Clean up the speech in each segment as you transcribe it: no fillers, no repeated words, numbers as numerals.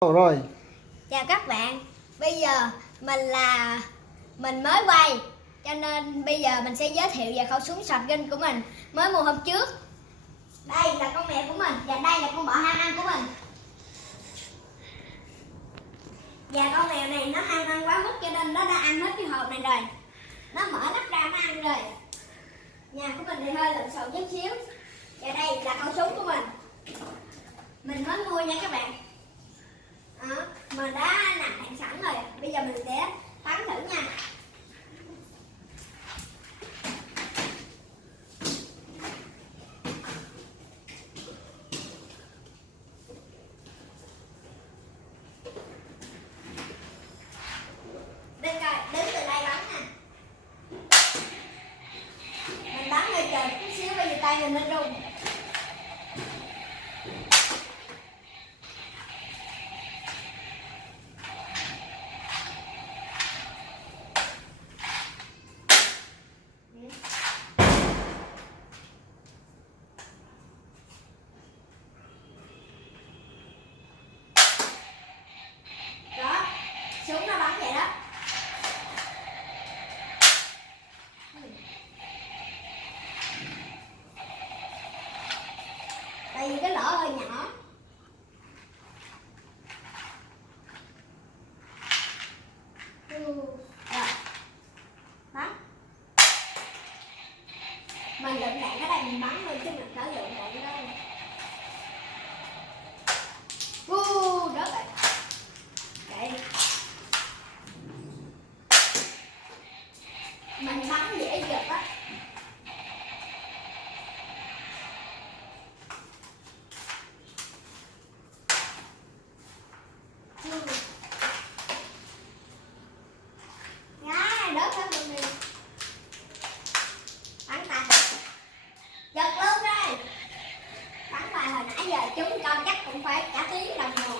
Rồi. Chào các bạn. Bây giờ mình mới quay, cho nên bây giờ mình sẽ giới thiệu về khẩu súng shotgun của mình mới mua hôm trước. Đây là con mèo của mình và đây là con bọ ham ăn của mình. Và con mèo này nó ham ăn quá mức cho nên nó đã ăn hết cái hộp này rồi. Nó mở nắp ra nó ăn rồi. Nhà của mình thì hơi lộn xộn chút xíu. Và đây là khẩu súng của mình. Mình mới mua nha các bạn. Đó, mình đã nạp đạn sẵn rồi. Bây giờ mình sẽ bắn thử nha. Đây coi, đứng từ đây bắn nè. Mình bắn hơi trời chút xíu, bây giờ tay mình lên rung. Đó, súng nó bắn vậy đó. Tại vì cái lỗ hơi nhỏ. Rồi, bắn. Mình lượm đạn ở đây mình bắn thôi chứ mình phải lượm đạn đâu. Rớt rồi. Vậy. Mình bắn dễ giật á. Đó, đớt hết luôn đi. Bắn tay. Giật luôn rồi. Bắn hoài hồi nãy giờ chúng con chắc cũng phải cả tiếng đồng hồ.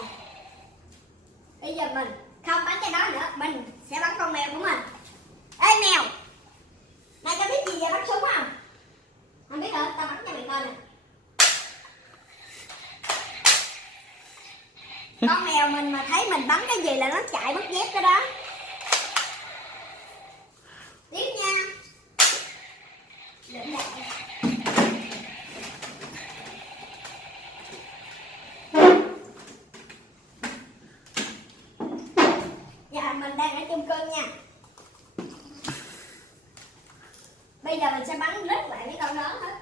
Bây giờ mình không bắn cái đó nữa, mình sẽ bắn con mèo của mình. Ê mèo, mày có biết gì về bắn súng không? Không biết hả? Tao bắn cho mày coi nè. Con mèo mình mà thấy mình bắn cái gì là nó chạy mất dép cái đó. Tiếp nha. Lượm đạn. Dạ mình đang ở chung cư nha. Bây giờ mình sẽ bắn rất lại cái con lớn hết.